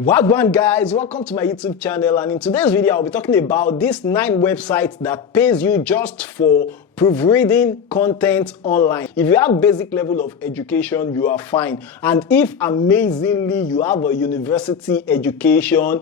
Wagwan guys, welcome to my YouTube channel, and in today's video I'll be talking about these 9 websites that pays you just for proofreading content online. If you have basic level of education, you are fine, and if amazingly you have a university education,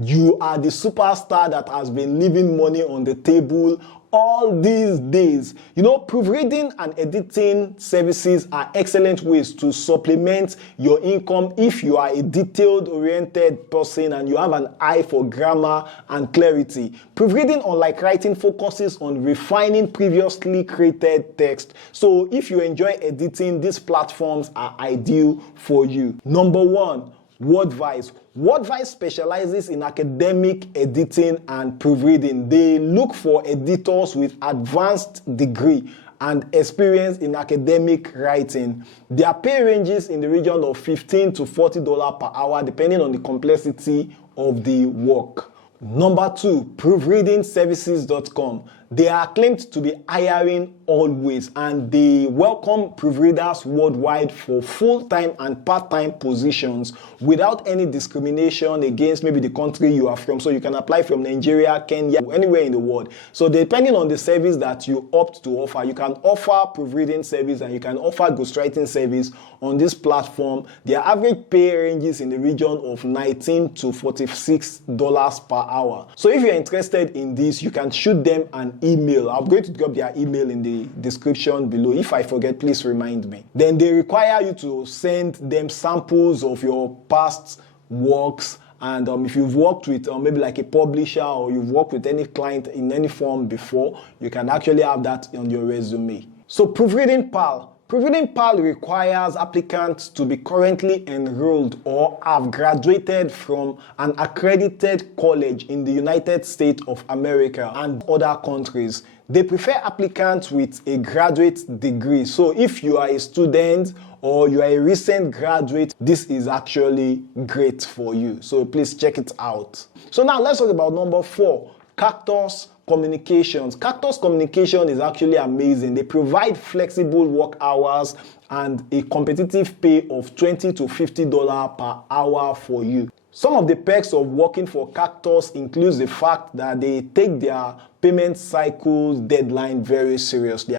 you are the superstar that has been leaving money on the table all these days. You know, proofreading and editing services are excellent ways to supplement your income if you are a detailed-oriented person and you have an eye for grammar and clarity. Proofreading, unlike writing, focuses on refining previously created text. So if you enjoy editing, these platforms are ideal for you. Number 1, Wordvice. Wordvice specializes in academic editing and proofreading. They look for editors with advanced degree and experience in academic writing. Their pay ranges in the region of $15 to $40 per hour depending on the complexity of the work. Number 2, proofreadingservices.com. They are claimed to be hiring always, and they welcome proofreaders worldwide for full-time and part-time positions without any discrimination against maybe the country you are from. So you can apply from Nigeria, Kenya, anywhere in the world. So depending on the service that you opt to offer, you can offer proofreading service and you can offer ghostwriting service on this platform. Their average pay ranges in the region of $19 to $46 per hour. So if you're interested in this, you can shoot them an email. I'm going to drop their email in the description below. If I forget, please remind me. Then they require you to send them samples of your past works, and if you've worked with maybe like a publisher or you've worked with any client in any form before, you can actually have that on your resume. So Proofreading Pal. Proofreading Pal requires applicants to be currently enrolled or have graduated from an accredited college in the United States of America and other countries. They prefer applicants with a graduate degree. So if you are a student or you are a recent graduate, this is actually great for you. So please check it out. So now let's talk about number 4, Cactus Communications. Cactus Communications is actually amazing. They provide flexible work hours and a competitive pay of $20 to $50 per hour for you. Some of the perks of working for Cactus includes the fact that they take their payment cycles deadline very seriously.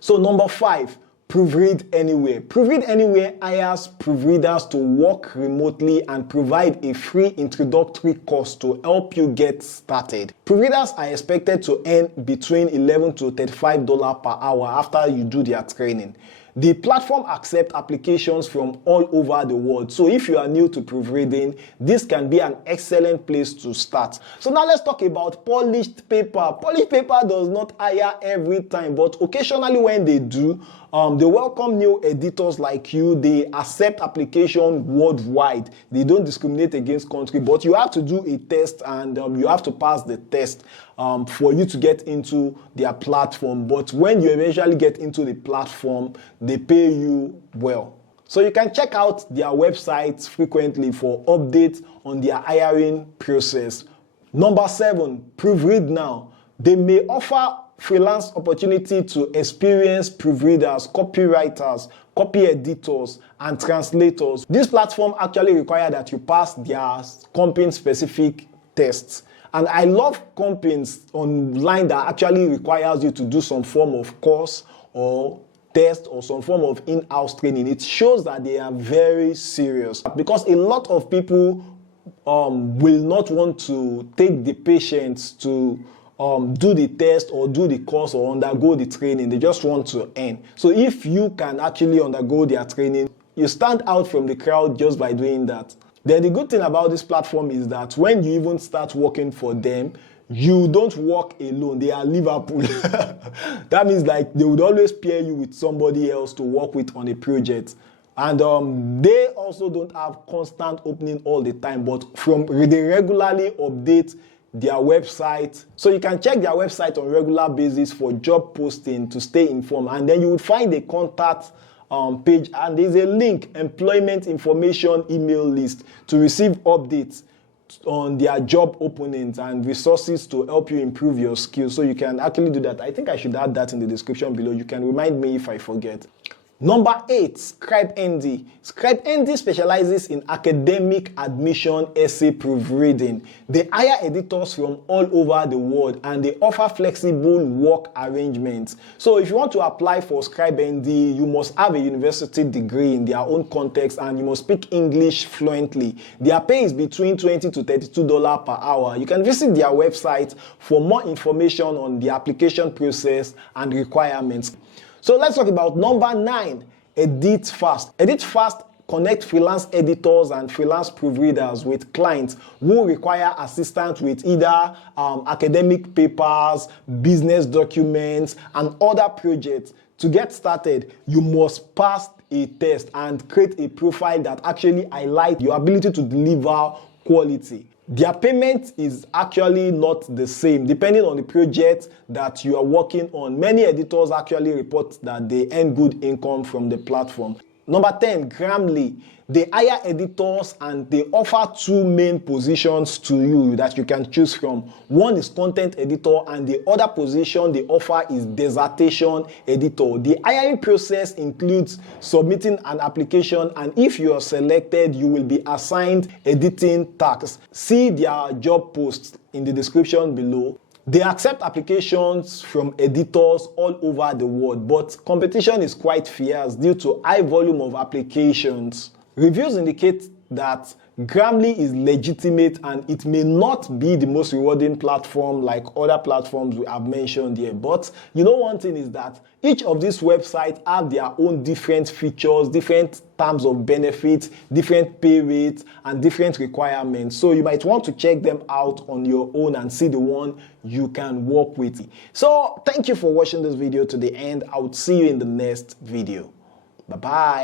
So number 5, Proofread Anywhere. Proofread Anywhere hires proofreaders to work remotely and provide a free introductory course to help you get started. Proofreaders are expected to earn between $11 to $35 per hour after you do their training. The platform accepts applications from all over the world. So if you are new to proofreading, this can be an excellent place to start. So now let's talk about Polished Paper. Polished Paper does not hire every time, but occasionally when they do, they welcome new editors like you. They accept applications worldwide. They don't discriminate against country, but you have to do a test and you have to pass the test for you to get into their platform. But when you eventually get into the platform, they pay you well. So you can check out their websites frequently for updates on their hiring process. Number 7, Proofread Now. They may offer freelance opportunity to experienced proofreaders, copywriters, copy editors, and translators. This platform actually requires that you pass their company-specific tests. And I love companies online that actually requires you to do some form of course or test or some form of in-house training. It shows that they are very serious, because a lot of people will not want to take the patience to do the test or do the course or undergo the training. They just want to earn. So if you can actually undergo their training, you stand out from the crowd just by doing that. Then the good thing about this platform is that when you even start working for them, you don't work alone. They are Liverpool. That means like they would always pair you with somebody else to work with on a project. And they also don't have constant opening all the time, but they regularly update their website. So you can check their website on a regular basis for job posting to stay informed. And then you will find a contact page, and there's a link, employment information email list, to receive updates on their job openings and resources to help you improve your skills. So you can actually do that. I think I should add that in the description below. You can remind me if I forget. Number 8, Scribe ND. Scribe ND specializes in academic admission essay proofreading. They hire editors from all over the world and they offer flexible work arrangements. So if you want to apply for Scribe ND, you must have a university degree in their own context and you must speak English fluently. Their pay is between $20 to $32 per hour. You can visit their website for more information on the application process and requirements. So let's talk about number 9, EditFast. EditFast connect freelance editors and freelance proofreaders with clients who require assistance with either academic papers, business documents, and other projects. To get started, you must pass a test and create a profile that actually highlights your ability to deliver quality. Their payment is actually not the same depending on the project that you are working on. Many editors actually report that they earn good income from the platform. Number 10, Grammarly. They hire editors and they offer 2 main positions to you that you can choose from. One is content editor and the other position they offer is dissertation editor. The hiring process includes submitting an application and if you are selected, you will be assigned editing tasks. See their job posts in the description below. They accept applications from editors all over the world, but competition is quite fierce due to high volume of applications. Reviews indicate that Grammarly is legitimate and it may not be the most rewarding platform like other platforms we have mentioned here. But you know one thing is that each of these websites have their own different features, different terms of benefits, different pay rates, and different requirements. So you might want to check them out on your own and see the one you can work with. So thank you for watching this video to the end. I would see you in the next video. Bye-bye.